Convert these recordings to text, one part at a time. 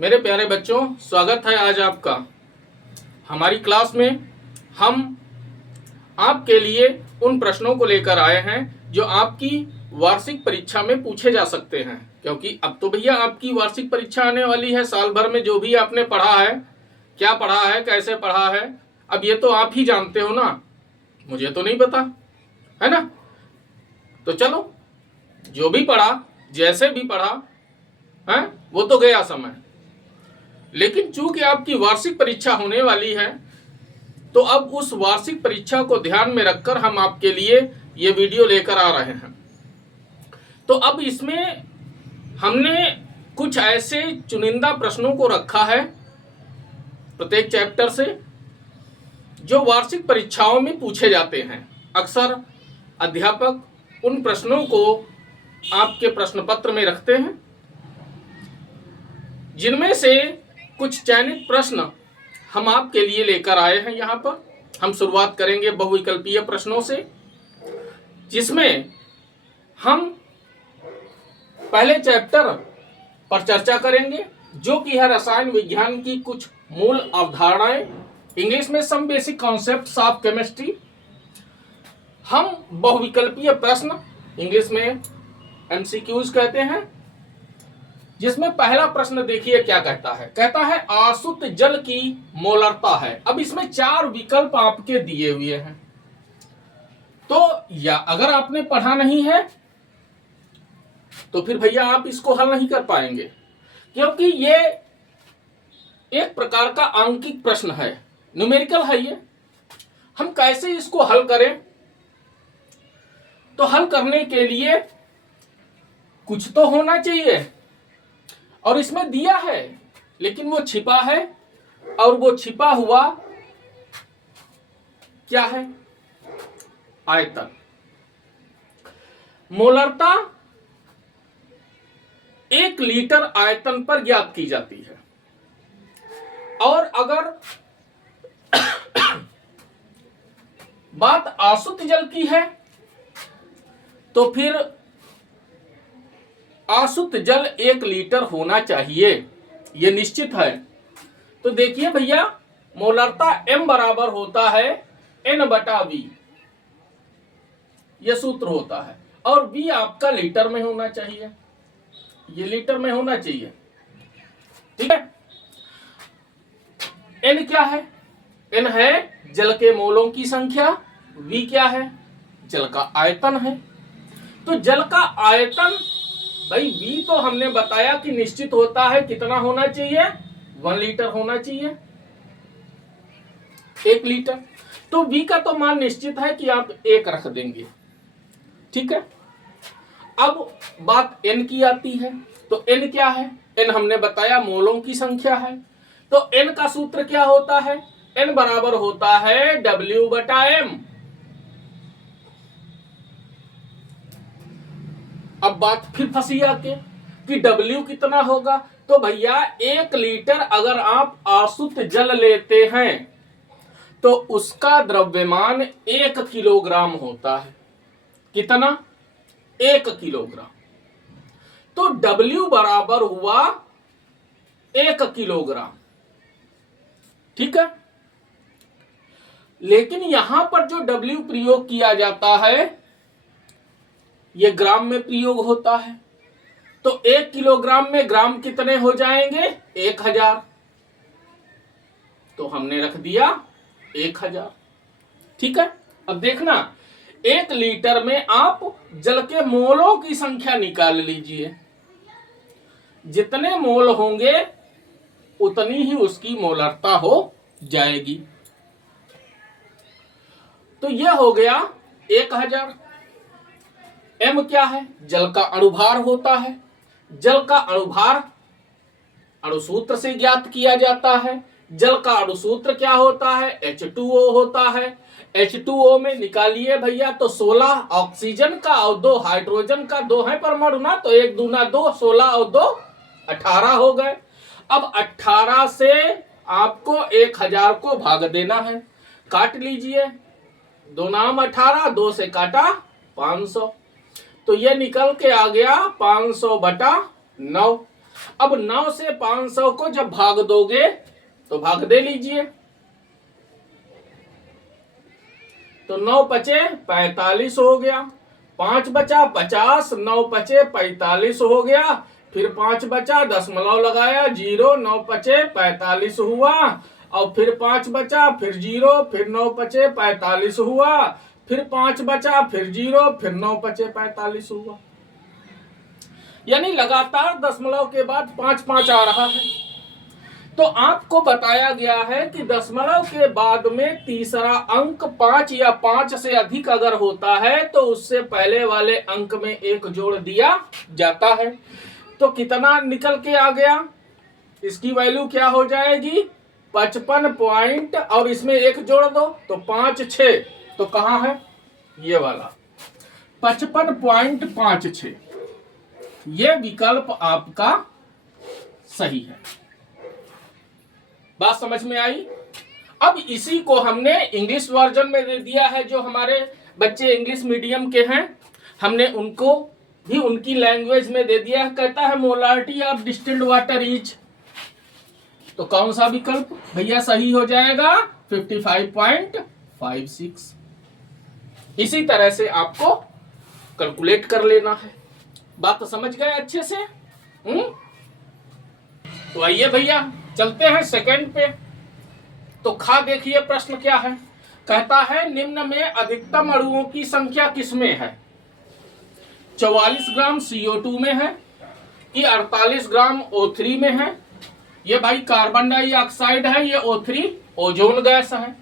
मेरे प्यारे बच्चों, स्वागत है आज आपका हमारी क्लास में। हम आपके लिए उन प्रश्नों को लेकर आए हैं जो आपकी वार्षिक परीक्षा में पूछे जा सकते हैं, क्योंकि अब तो भैया आपकी वार्षिक परीक्षा आने वाली है। साल भर में जो भी आपने पढ़ा है, क्या पढ़ा है, कैसे पढ़ा है, अब ये तो आप ही जानते हो ना, मुझे तो नहीं पता, है ना। तो चलो, जो भी पढ़ा, जैसे भी पढ़ा है, वो तो गया समय। लेकिन चूंकि आपकी वार्षिक परीक्षा होने वाली है, तो अब उस वार्षिक परीक्षा को ध्यान में रखकर हम आपके लिए ये वीडियो लेकर आ रहे हैं। तो अब इसमें हमने कुछ ऐसे चुनिंदा प्रश्नों को रखा है प्रत्येक चैप्टर से, जो वार्षिक परीक्षाओं में पूछे जाते हैं। अक्सर अध्यापक उन प्रश्नों को आपके प्रश्न पत्र में रखते हैं, जिनमें से कुछ चयनित प्रश्न हम आपके लिए लेकर आए हैं। यहाँ पर हम शुरुआत करेंगे बहुविकल्पीय प्रश्नों से, जिसमें हम पहले चैप्टर पर चर्चा करेंगे, जो कि है रसायन विज्ञान की कुछ मूल अवधारणाएं, इंग्लिश में some basic concepts of chemistry. हम बहुविकल्पीय प्रश्न, इंग्लिश में एमसीक्यूज कहते हैं, जिसमें पहला प्रश्न देखिए क्या कहता है। कहता है आसुत जल की मोलरता है। अब इसमें 4 विकल्प आपके दिए हुए हैं। तो या अगर आपने पढ़ा नहीं है तो फिर भैया आप इसको हल नहीं कर पाएंगे, क्योंकि ये एक प्रकार का आंकिक प्रश्न है, न्यूमेरिकल है ये। हम कैसे इसको हल करें? तो हल करने के लिए कुछ तो होना चाहिए, और इसमें दिया है लेकिन वो छिपा है, और वो छिपा हुआ क्या है? आयतन। मोलरता 1 लीटर आयतन पर ज्ञात की जाती है। और अगर बात आसुत जल की है, तो फिर आसुत जल 1 लीटर होना चाहिए, यह निश्चित है। तो देखिए भैया, मोलरता m बराबर होता है n/v, यह सूत्र होता है, और v आपका लीटर में होना चाहिए, ये लीटर में होना चाहिए, ठीक है। n क्या है? n है जल के मोलों की संख्या, v क्या है? जल का आयतन है। तो जल का आयतन भाई v तो हमने बताया कि निश्चित होता है, कितना होना चाहिए? 1 लीटर होना चाहिए, 1 लीटर। तो v का तो मान निश्चित है कि आप 1 रख देंगे, ठीक है। अब बात n की आती है। तो n क्या है? n हमने बताया मोलों की संख्या है। तो n का सूत्र क्या होता है? n बराबर होता है W/m। अब बात फिर फंसी आके कि W कितना होगा। तो भैया 1 लीटर अगर आप आसुत जल लेते हैं तो उसका द्रव्यमान 1 किलोग्राम होता है। कितना? 1 किलोग्राम। तो W बराबर हुआ 1 किलोग्राम, ठीक है। लेकिन यहां पर जो W प्रयोग किया जाता है, ये ग्राम में प्रयोग होता है। तो 1 किलोग्राम में ग्राम कितने हो जाएंगे? 1000। तो हमने रख दिया 1000, ठीक है। अब देखना, 1 लीटर में आप जल के मोलों की संख्या निकाल लीजिए। जितने मोल होंगे उतनी ही उसकी मोलरता हो जाएगी। तो यह हो गया 1000। m क्या है? जल का अणुभार होता है। जल का अणुभार अणुसूत्र से ज्ञात किया जाता है। जल का अणुसूत्र क्या होता है? H2O होता है। H2O में निकालिए भैया, तो 16 ऑक्सीजन का और 2 हाइड्रोजन का, 2 है परमाणु ना, तो 1 दूना 2, 16 और 2 18 हो गए। अब 18 से आपको 1000 को भाग देना है, काट लीजिए, 2 नाम 18, 2 से काटा 500, तो ये निकल के आ गया 500/9। अब 9 से 500 को जब भाग दोगे तो भाग दे लीजिए, तो 9 पचे 45 हो गया, 5 बचा 50, 9 पचे 45 हो गया, फिर 5 बचा, दशमलव लगाया, 0, 9 पचे 45 हुआ, और फिर 5 बचा, फिर 0, फिर 9 पचे 45 हुआ, फिर 5 बचा, फिर 0, फिर 9 पचे 45 हुआ। यानी लगातार दशमलव के बाद 5 5 आ रहा है। तो आपको बताया गया है कि दशमलव के बाद में तीसरा अंक 5 या 5 से अधिक अगर होता है तो उससे पहले वाले अंक में 1 जोड़ दिया जाता है। तो कितना निकल के आ गया, इसकी वैल्यू क्या हो जाएगी 55 पॉइंट, और इसमें 1 जोड़ दो तो 5 6, तो कहां है ये वाला 55.56। ये विकल्प आपका सही है। बात समझ में आई। अब इसी को हमने इंग्लिश वर्जन में दे दिया है। जो हमारे बच्चे इंग्लिश मीडियम के हैं, हमने उनको भी उनकी लैंग्वेज में दे दिया है। कहता है molarity of distilled water is, तो कौन सा विकल्प भैया सही हो जाएगा 55.56। इसी तरह से आपको कैलकुलेट कर लेना है। बात तो समझ गए अच्छे से। तो आइए भैया चलते हैं सेकंड पे। तो खा देखिए प्रश्न क्या है। कहता है निम्न में अधिकतम अणुओं की संख्या किसमें है। 44 ग्राम CO2 में है कि 48 ग्राम O3 में है। ये भाई कार्बन डाइऑक्साइड है, ये O3 ओजोन गैस है।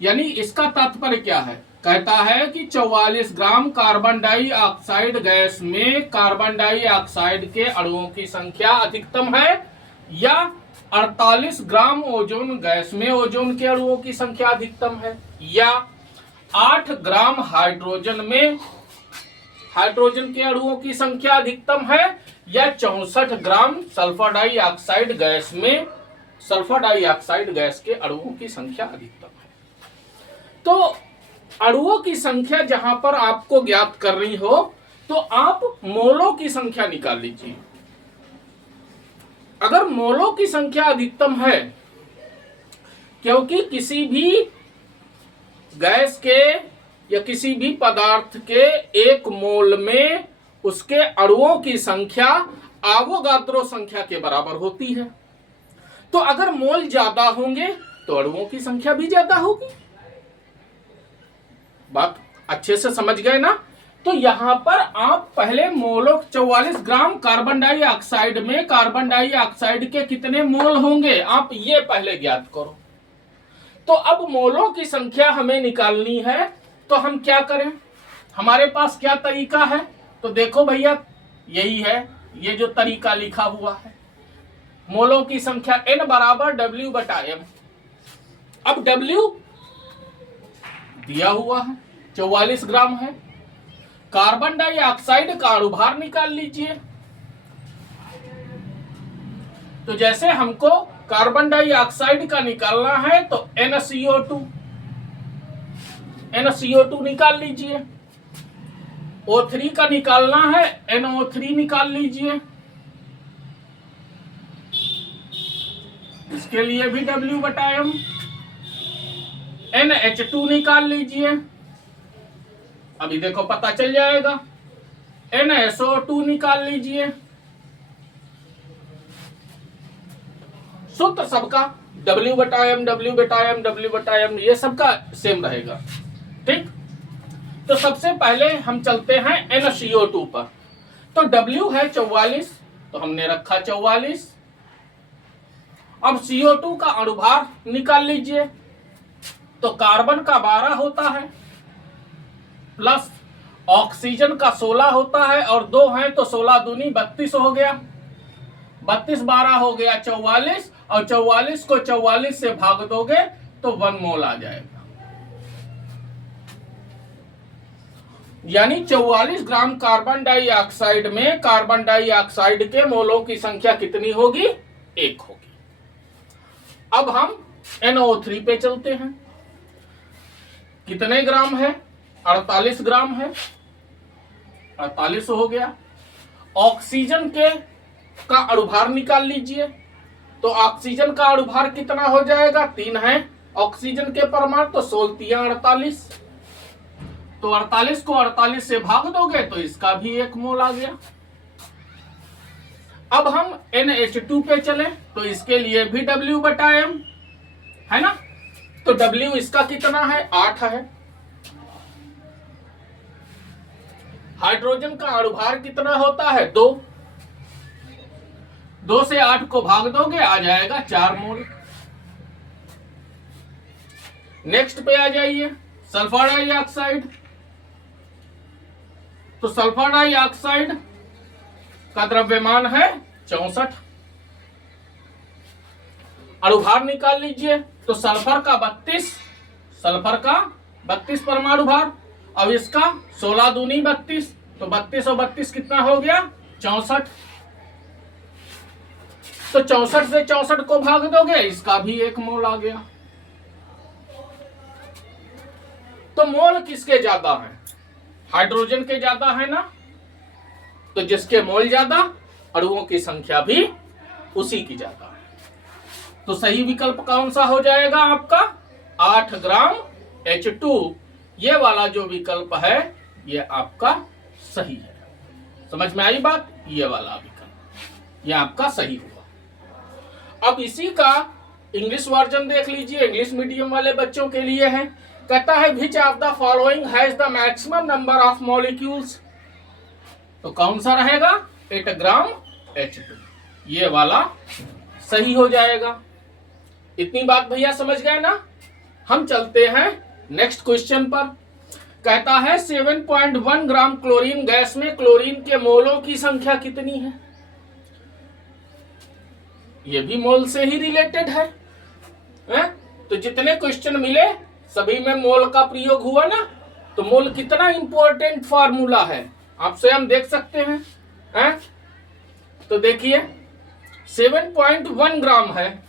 यानी इसका तात्पर्य क्या है, कहता है कि 44 ग्राम कार्बन डाइऑक्साइड गैस में कार्बन डाइऑक्साइड के अणुओं की संख्या अधिकतम है, या 48 ग्राम ओजोन गैस में ओजोन के अणुओं की संख्या अधिकतम है, या 8 ग्राम हाइड्रोजन में हाइड्रोजन के अणुओं की संख्या अधिकतम है, या 64 ग्राम सल्फर डाइऑक्साइड गैस में सल्फर डाइऑक्साइड गैस के अणुओं की संख्या अधिकतम है। तो अणुओं की संख्या जहां पर आपको ज्ञात करनी हो तो आप मोलों की संख्या निकाल लीजिए। अगर मोलों की संख्या अधिकतम है, क्योंकि किसी भी गैस के या किसी भी पदार्थ के 1 मोल में उसके अणुओं की संख्या आवोगाद्रो संख्या के बराबर होती है। तो अगर मोल ज्यादा होंगे तो अणुओं की संख्या भी ज्यादा होगी। बात अच्छे से समझ गए ना। तो यहां पर आप पहले मोलों 44 ग्राम कार्बन डाइऑक्साइड में कार्बन डाइऑक्साइड के कितने मोल होंगे आप ये पहले ज्ञात करो। तो अब मोलों की संख्या हमें निकालनी है, तो हम क्या करें, हमारे पास क्या तरीका है। तो देखो भैया यही है, ये जो तरीका लिखा हुआ है, मोलों की संख्या N बराबर W/M। अब W दिया हुआ है 44 ग्राम है। कार्बन डाइऑक्साइड का अणुभार निकाल लीजिए। तो जैसे हमको कार्बन डाइऑक्साइड का निकालना है तो NCO2 निकाल लीजिए। O3 का निकालना है NO3 निकाल लीजिए। इसके लिए भी W/M। NH2 निकाल लीजिए, अभी देखो पता चल जाएगा। NSO2 निकाल लीजिए। सूत्र सबका W/M ये सबका सेम रहेगा, ठीक। तो सबसे पहले हम चलते हैं NCO2 पर। तो W है 44, तो हमने रखा 44। अब CO2 का अणुभार निकाल लीजिए। तो कार्बन का 12 होता है, प्लस ऑक्सीजन का 16 होता है, और 2 हैं तो 16 दूनी 32 हो गया। 32 12 हो गया 44, और 44 को 44 से भाग दोगे तो 1 मोल आ जाएगा। यानी 44 ग्राम कार्बन डाइऑक्साइड में कार्बन डाइऑक्साइड के मोलों की संख्या कितनी होगी, 1 होगी। अब हम NO3 पे चलते हैं। कितने ग्राम है, 48 ग्राम है, 48 हो गया। ऑक्सीजन के का अणुभार निकाल लीजिए। तो ऑक्सीजन का अणुभार कितना हो जाएगा, 3 है ऑक्सीजन के परमाणु, तो 16 × 48। तो 48 को 48 से भाग दोगे तो इसका भी 1 मोल आ गया। अब हम NH2 पे चले तो इसके लिए भी W/M है ना। तो W इसका कितना है, 8 है। हाइड्रोजन का अणुभार कितना होता है, 2। 2 से 8 को भाग दोगे आ जाएगा 4 मोल। नेक्स्ट पे आ जाइए, सल्फर डाइऑक्साइड। तो सल्फर डाइऑक्साइड का द्रव्यमान है 64। अणुभार निकाल लीजिए। तो सल्फर का 32 परमाणु भार। अब इसका 16 दूनी 32, तो 32 और 32 कितना हो गया, 64। तो 64 से 64 को भाग दोगे इसका भी 1 मोल आ गया। तो मोल किसके ज्यादा है, हाइड्रोजन के ज्यादा है ना। तो जिसके मोल ज्यादा अणुओं की संख्या भी उसी की ज्यादा है। तो सही विकल्प कौन सा हो जाएगा आपका, 8 ग्राम H2। ये वाला जो विकल्प है ये आपका सही है। समझ में आई बात, ये वाला विकल्प ये आपका सही हुआ। अब इसी का इंग्लिश वर्जन देख लीजिए, इंग्लिश मीडियम वाले बच्चों के लिए है। कहता है which of the following has the maximum number of molecules. तो कौन सा रहेगा, 8 ग्राम H2। ये वाला सही हो जाएगा। इतनी बात भैया समझ गए ना। हम चलते हैं नेक्स्ट क्वेश्चन पर। कहता है 7.1 ग्राम क्लोरीन गैस में क्लोरीन के मोलों की संख्या कितनी है। ये भी मोल से ही रिलेटेड है। तो जितने क्वेश्चन मिले सभी में मोल का प्रयोग हुआ ना। तो मोल कितना इंपॉर्टेंट फार्मूला है आप स्वयं देख सकते हैं। तो देखिए 7.1 ग्राम है,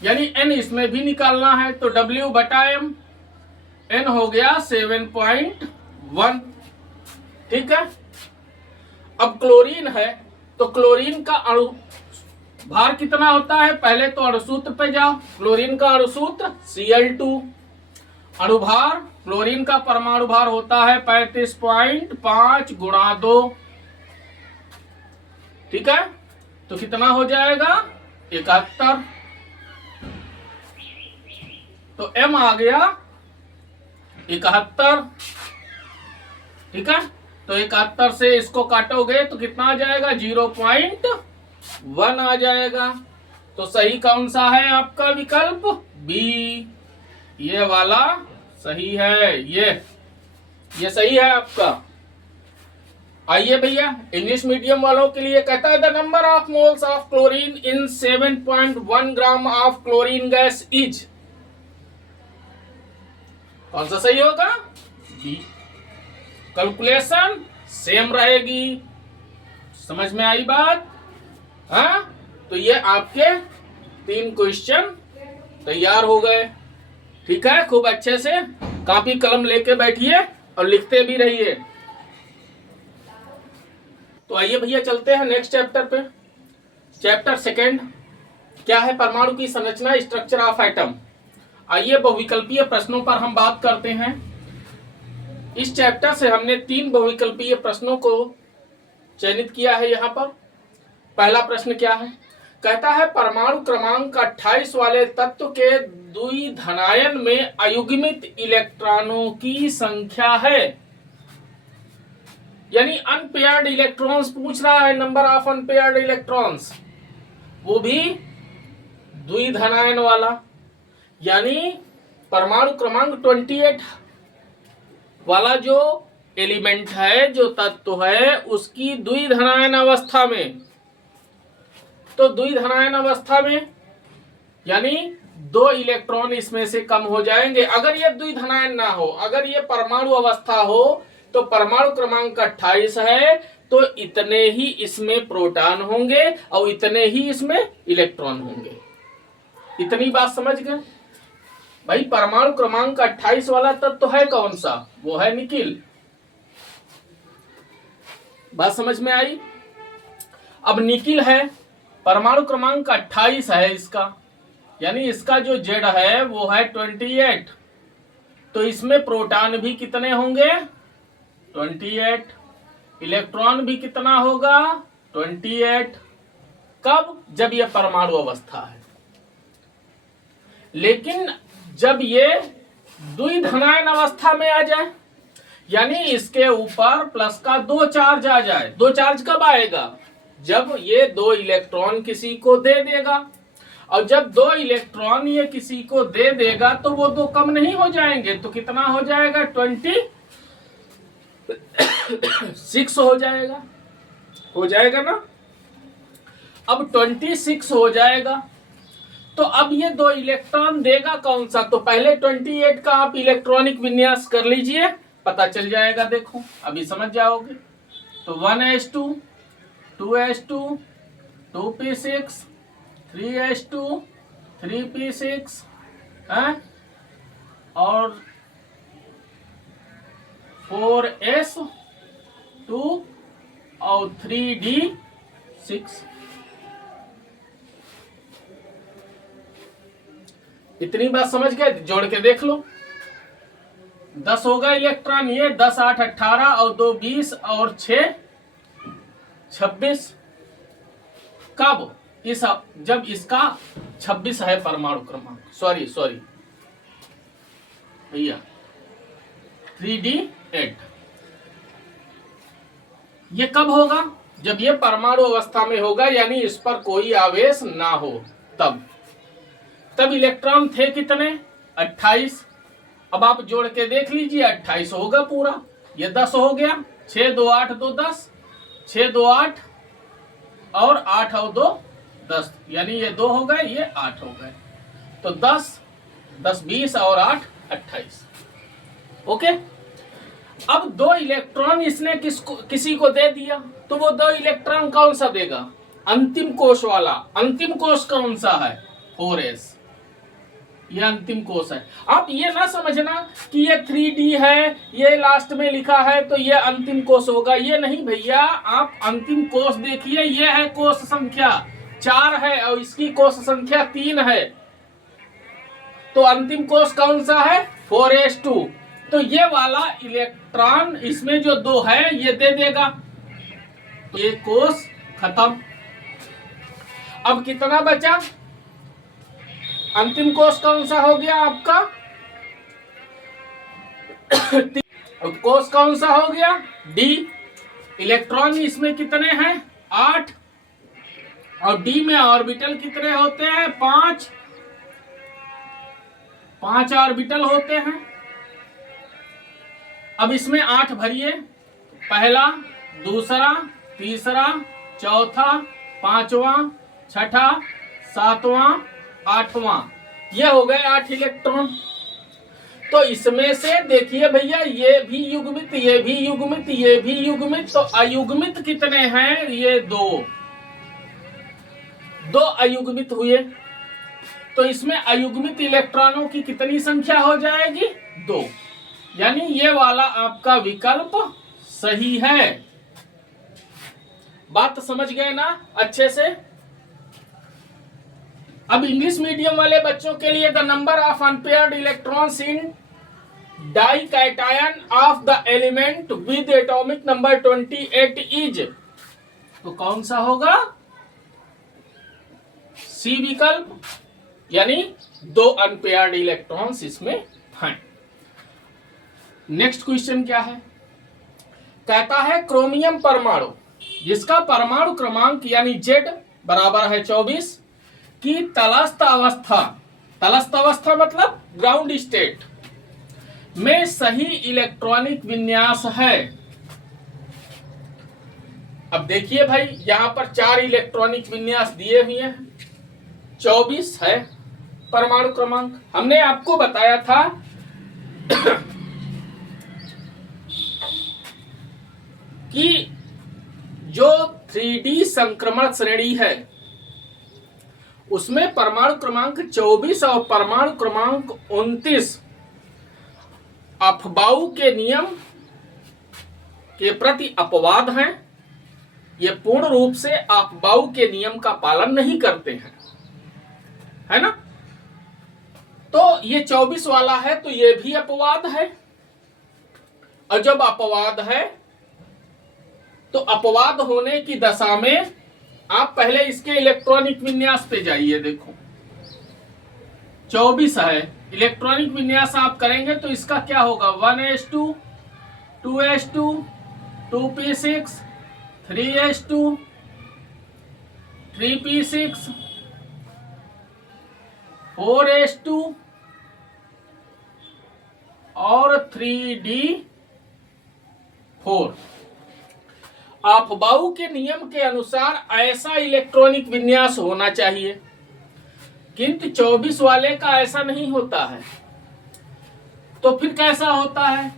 यानी N इसमें भी निकालना है। तो W/M N हो गया 7.1, ठीक है। अब क्लोरीन है तो क्लोरीन का अणु भार कितना होता है, पहले तो अणुसूत्र पे जाओ। क्लोरीन का अणुसूत्र Cl2। अणुभार क्लोरीन का परमाणु भार होता है 35.5 × 2, ठीक है। तो कितना हो जाएगा, 71। तो M आ गया 71, ठीक है। तो 71 से इसको काटोगे तो कितना आ जाएगा, 0.1 आ जाएगा। तो सही कौन सा है आपका विकल्प, B। ये वाला सही है, ये सही है आपका। आइए भैया इंग्लिश मीडियम वालों के लिए कहता है the number of moles of chlorine in 7.1 gram of chlorine gas is. कौन सा सही होगा, बी। कैलकुलेशन सेम रहेगी। समझ में आई बात, हाँ। तो ये आपके 3 क्वेश्चन तैयार हो गए, ठीक है। खूब अच्छे से कॉपी कलम लेके बैठिए और लिखते भी रहिए। तो आइए भैया चलते हैं नेक्स्ट चैप्टर पे। चैप्टर 2 क्या है, परमाणु की संरचना, स्ट्रक्चर ऑफ एटम। आइए बहुविकल्पीय प्रश्नों पर हम बात करते हैं। इस चैप्टर से हमने 3 बहुविकल्पीय प्रश्नों को चयनित किया है यहाँ पर। पहला प्रश्न क्या है, कहता है परमाणु क्रमांक 28 वाले तत्व के द्विधनायन में अयुग्मित इलेक्ट्रॉनों की संख्या है। यानी अनपेयर्ड इलेक्ट्रॉन्स पूछ रहा है, नंबर ऑफ अनपेयर्ड इलेक्ट्रॉन्स, वो भी द्विधनायन वाला। यानी परमाणु क्रमांक 28 वाला जो एलिमेंट है, जो तत्व है, उसकी द्विधनायन अवस्था में। तो द्विधनायन अवस्था में यानी 2 इलेक्ट्रॉन इसमें से कम हो जाएंगे। अगर ये द्विधनायन ना हो, अगर ये परमाणु अवस्था हो, तो परमाणु क्रमांक 28 है तो इतने ही इसमें प्रोटॉन होंगे और इतने ही इसमें इलेक्ट्रॉन होंगे। इतनी बात समझ गए भाई। परमाणु क्रमांक 28 वाला तत्व है कौन सा, वो है निकिल। बात समझ में आई। अब निकिल है, परमाणु क्रमांक 28 है इसका, यानी इसका जो जेड है वो है 28। तो इसमें प्रोटॉन भी कितने होंगे? 28। इलेक्ट्रॉन भी कितना होगा? 28। कब? जब ये परमाणु अवस्था है। लेकिन जब ये द्विधनायन अवस्था में आ जाए, यानी इसके ऊपर प्लस का 2 चार्ज आ जाए। 2 चार्ज कब आएगा? जब ये 2 इलेक्ट्रॉन किसी को दे देगा, और जब 2 इलेक्ट्रॉन ये किसी को दे देगा तो वो 2 कम नहीं हो जाएंगे, तो कितना हो जाएगा? 26 हो जाएगा। हो जाएगा ना? अब 26 हो जाएगा, तो अब ये 2 इलेक्ट्रॉन देगा कौन सा? तो पहले 28 का आप इलेक्ट्रॉनिक विन्यास कर लीजिए, पता चल जाएगा। देखो अभी समझ जाओगे। तो 1s2, 2s2, 2p6, 3s2, 3p6 है, और 4s2 और 3d6। इतनी बात समझ गए? जोड़ के देख लो। 10 होगा इलेक्ट्रॉन, ये 10 8 18 और 2 20 और 6 26। कब? जब इसका 26 है परमाणु क्रमांक, सॉरी भैया 3d8। ये कब होगा? जब ये परमाणु अवस्था में होगा, यानी इस पर कोई आवेश ना हो, तब इलेक्ट्रॉन थे कितने? 28। अब आप जोड़ के देख लीजिए, 28 होगा पूरा। ये 10 हो गया, 6 2 8 2 10, 6 2 8 और 8 और 2 10, यानी ये 2 हो गए, ये 8 हो गए। तो 10 10 20 और 8 28। ओके। अब 2 इलेक्ट्रॉन इसने किसी को दे दिया, तो वो 2 इलेक्ट्रॉन कौन सा देगा? अंतिम कोश वाला। अंतिम कोश कौन सा है? 4s। ये अंतिम कोश है। आप ये ना समझना कि ये 3d है, ये लास्ट में लिखा है तो ये अंतिम कोश होगा, ये नहीं भैया। आप अंतिम कोश देखिए, ये है कोश संख्या 4 है और इसकी कोश संख्या 3 है। तो अंतिम कोश कौन सा है? 4s2। तो ये वाला इलेक्ट्रॉन इसमें जो 2 है ये दे देगा, तो ये कोश खत्म। अब कितना बचा? अंतिम कोश कौन सा हो गया आपका? अब कोश कौन सा हो गया? डी। इलेक्ट्रॉन इसमें कितने हैं? 8। और डी में ऑर्बिटल कितने होते हैं? 5 ऑर्बिटल होते हैं। अब इसमें 8 भरिए, पहला, दूसरा, तीसरा, चौथा, 5वां, छठा, 7वां, 8वां, ये हो गए 8 इलेक्ट्रॉन। तो इसमें से देखिए भैया, ये भी युग्मित, ये भी युग्मित, ये भी युग्मित, तो अयुग्मित कितने हैं? ये 2 अयुग्मित हुए। तो इसमें अयुग्मित इलेक्ट्रॉनों की कितनी संख्या हो जाएगी? 2। यानी ये वाला आपका विकल्प सही है। बात समझ गए ना अच्छे से? अब इंग्लिश मीडियम वाले बच्चों के लिए the number of unpaired electrons in dication of the element with atomic number 28 is, तो कौन सा होगा? सी विकल्प, यानी 2 अनपेयर्ड इलेक्ट्रॉन्स इसमें हैं। नेक्स्ट क्वेश्चन क्या है? कहता है क्रोमियम परमाणु जिसका परमाणु क्रमांक यानी Z बराबर है 24 की तलस्थ अवस्था मतलब ग्राउंड स्टेट में सही इलेक्ट्रॉनिक विन्यास है। अब देखिए भाई, यहां पर 4 इलेक्ट्रॉनिक विन्यास दिए हुए हैं, 24 है परमाणु क्रमांक। हमने आपको बताया था कि जो 3D संक्रमण श्रेणी है उसमें परमाणु क्रमांक 24 और परमाणु क्रमांक 29 अफबाउ के नियम के प्रति अपवाद हैं ये पूर्ण रूप से अफबाऊ के नियम का पालन नहीं करते हैं, है ना। तो ये 24 वाला है तो ये भी अपवाद है, और जब अपवाद है तो अपवाद होने की दशा में आप पहले इसके इलेक्ट्रॉनिक विन्यास पे जाइए। देखो 24 है, इलेक्ट्रॉनिक विन्यास आप करेंगे तो इसका क्या होगा, 1s2 2s2 2p6 3s2 3p6 4s2 और 3d4। अफबाऊ के नियम के अनुसार ऐसा इलेक्ट्रॉनिक विन्यास होना चाहिए, किंतु 24 वाले का ऐसा नहीं होता है। तो फिर कैसा होता है,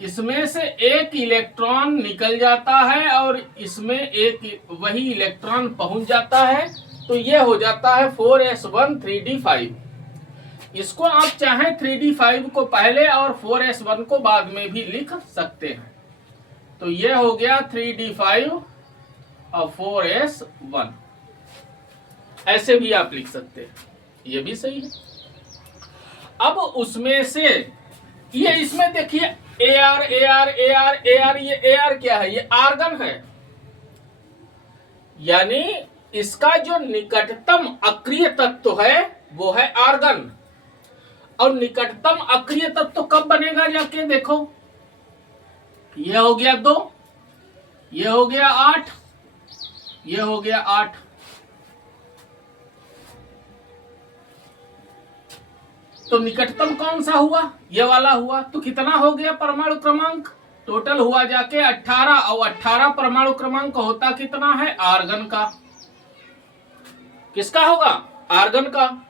इसमें से एक इलेक्ट्रॉन निकल जाता है और इसमें एक वही इलेक्ट्रॉन पहुंच जाता है, तो यह हो जाता है 4s1 3d5। इसको आप चाहें 3d5 को पहले और 4s1 को बाद में भी लिख सकते हैं। तो यह हो गया 3d5 और 4s1, ऐसे भी आप लिख सकते हैं, ये भी सही है। अब उसमें से ये इसमें देखिए AR AR AR AR, ये AR क्या है, ये आर्गन है, यानी इसका जो निकटतम अक्रिय तत्व है वो है आर्गन। और निकटतम अक्रिय तत्व कब बनेगा, जाके देखो, ये हो गया 2, ये हो गया 8, ये हो गया 8। तो निकटतम कौन सा हुआ, ये वाला हुआ। तो कितना हो गया परमाणु क्रमांक, टोटल हुआ जाके 18, और 18 परमाणु क्रमांक होता कितना है, आर्गन का। किसका होगा, आर्गन का।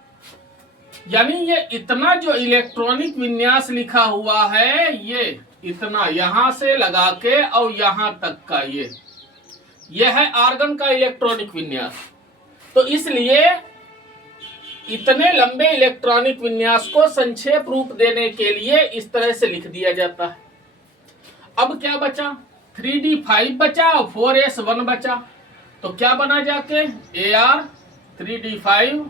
यानी ये इतना जो इलेक्ट्रॉनिक विन्यास लिखा हुआ है, ये इतना यहां से लगा के और यहां तक का, ये है आर्गन का इलेक्ट्रॉनिक विन्यास। तो इसलिए इतने लंबे इलेक्ट्रॉनिक विन्यास को संक्षेप रूप देने के लिए इस तरह से लिख दिया जाता है। अब क्या बचा, 3d5 बचा और 4s1 बचा। तो क्या बना जाके, AR 3d5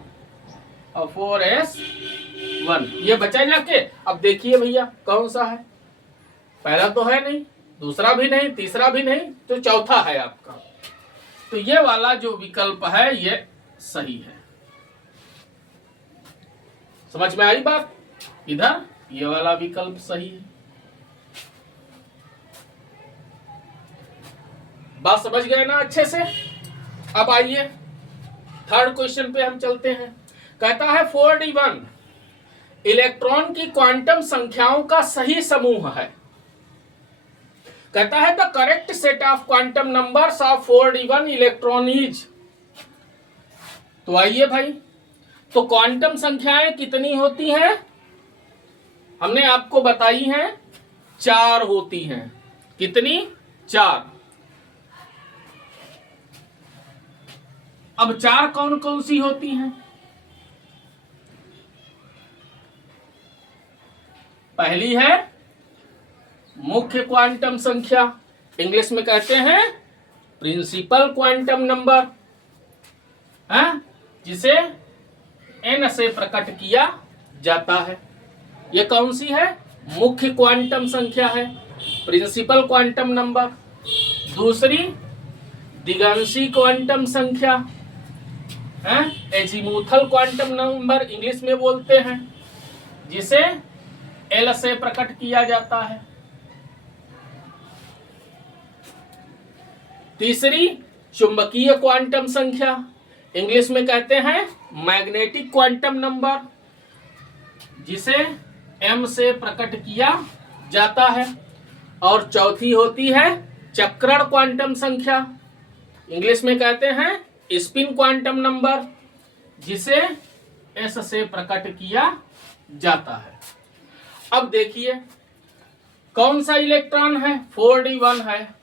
और 4s1, ये बचा जाके। अब देखिए भैया कौन सा है, पहला तो है नहीं, दूसरा भी नहीं, तीसरा भी नहीं, तो चौथा है आपका। तो ये वाला जो विकल्प है ये सही है। समझ में आई बात, इधर ये वाला विकल्प सही है। बात समझ गए ना अच्छे से। अब आइए थर्ड क्वेश्चन पे हम चलते हैं। कहता है 4d1 इलेक्ट्रॉन की क्वांटम संख्याओं का सही समूह है। कहता है the correct set of quantum numbers of 4d1 electron is. तो आइए भाई, तो क्वांटम संख्याएं कितनी होती हैं, हमने आपको बताई हैं 4 होती हैं। कितनी, 4। अब 4 कौन कौन सी होती हैं, पहली है मुख्य क्वांटम संख्या, इंग्लिश में कहते हैं प्रिंसिपल क्वांटम नंबर, जिसे n से प्रकट किया जाता है। यह कौन सी है, मुख्य क्वांटम संख्या है, प्रिंसिपल क्वांटम नंबर। दूसरी दिगंशी क्वांटम संख्या, एजीमुथल क्वांटम नंबर इंग्लिश में बोलते हैं, जिसे L से प्रकट किया जाता है। तीसरी चुंबकीय क्वांटम संख्या, इंग्लिश में कहते हैं मैग्नेटिक क्वांटम नंबर, जिसे M से प्रकट किया जाता है। और चौथी होती है चक्रण क्वांटम संख्या, इंग्लिश में कहते हैं स्पिन क्वांटम नंबर, जिसे S से प्रकट किया जाता है। अब देखिए कौन सा इलेक्ट्रॉन है, 4d1 है,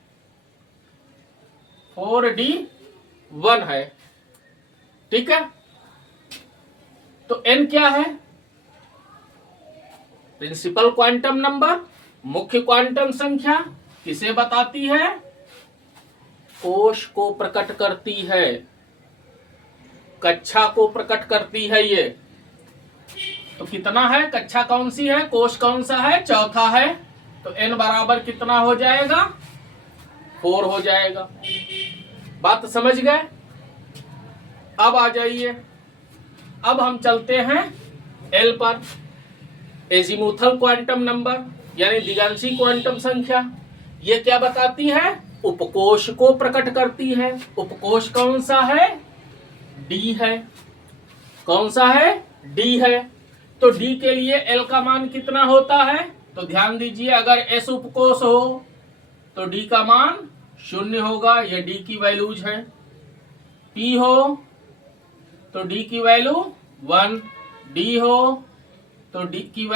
4d1 है, ठीक है। तो n क्या है, प्रिंसिपल क्वांटम नंबर, मुख्य क्वांटम संख्या किसे बताती है, कोश को प्रकट करती है, कक्षा को प्रकट करती है ये। तो कितना है, कक्षा कौन सी है, कोश कौन सा है, चौथा है। तो n बराबर कितना हो जाएगा, 4 हो जाएगा। बात समझ गए। अब आ जाइए, अब हम चलते हैं L पर। एजीमुथल क्वांटम नंबर यानी दिगांशी क्वांटम संख्या, ये क्या बताती है, उपकोश को प्रकट करती है। उपकोश कौन सा है, D है। कौन सा है, D है। तो D के लिए L का मान कितना होता है, तो ध्यान दीजिए, अगर S उपकोश हो तो D का मान 0 होगा, ये D की वैल्यूज है। P हो तो D की वैल्यू 1, D हो तो D की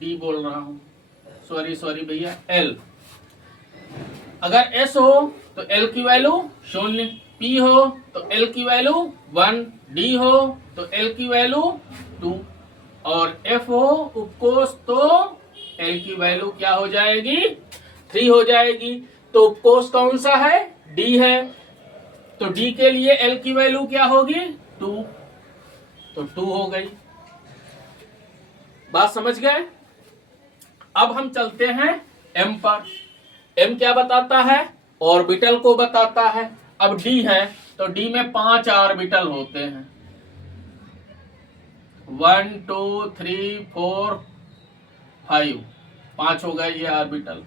D बोल रहा हूं, सॉरी भैया, L। अगर S हो तो L की वैल्यू 0, P हो तो L की वैल्यू 1, D हो तो L की वैल्यू 2 और F हो उपकोष तो L की वैल्यू क्या हो जाएगी, 3 हो जाएगी। तो उपकोष कौन सा है, D है। तो D के लिए L की वैल्यू क्या होगी, 2, तो 2 हो गई। बात समझ गए। अब हम चलते हैं M पर। M क्या बताता है, ऑर्बिटल को बताता है। अब D है तो D में 5 ऑर्बिटल होते हैं, 1 2 3 4 5, 5 हो गए ये ऑर्बिटल।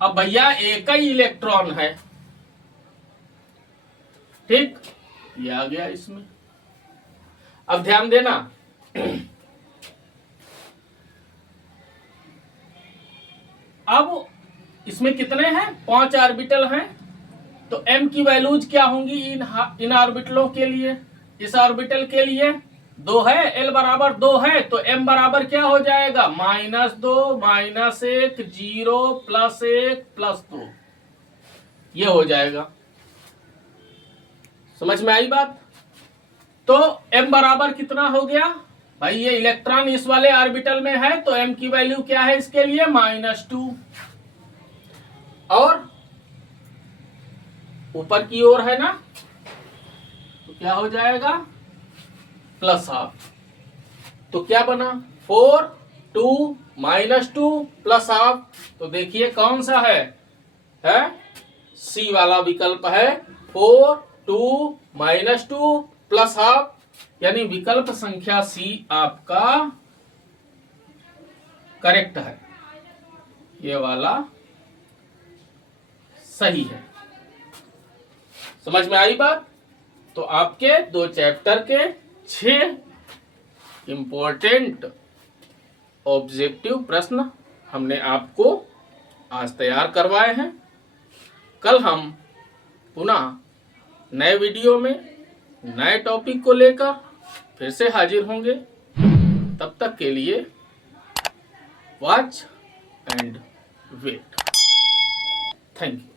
अब भैया एक ही इलेक्ट्रॉन है, ठीक, ये आ गया इसमें। अब ध्यान देना, अब इसमें कितने हैं, 5 ऑर्बिटल हैं। तो m की वैल्यूज क्या होंगी इन ऑर्बिटलों के लिए। इस ऑर्बिटल के लिए 2 है, L बराबर 2 है, तो m बराबर क्या हो जाएगा, -2 -1 0 +1 +2, ये हो जाएगा। समझ में आई बात। तो m बराबर कितना हो गया भाई, ये इलेक्ट्रॉन इस वाले ऑर्बिटल में है तो m की वैल्यू क्या है इसके लिए, -2, और ऊपर की ओर है ना, तो क्या हो जाएगा, +12। तो क्या बना, 4 2 -2 +12। तो देखिए कौन सा है C वाला विकल्प है, 4 2 -2 +12, यानी विकल्प संख्या C आपका करेक्ट है, ये वाला सही है। समझ में आई बात। तो आपके 2 चैप्टर के 6 इंपॉर्टेंट ऑब्जेक्टिव प्रश्न हमने आपको आज तैयार करवाए हैं। कल हम पुनः नए वीडियो में नए टॉपिक को लेकर फिर से हाजिर होंगे। तब तक के लिए watch and wait. Thank you.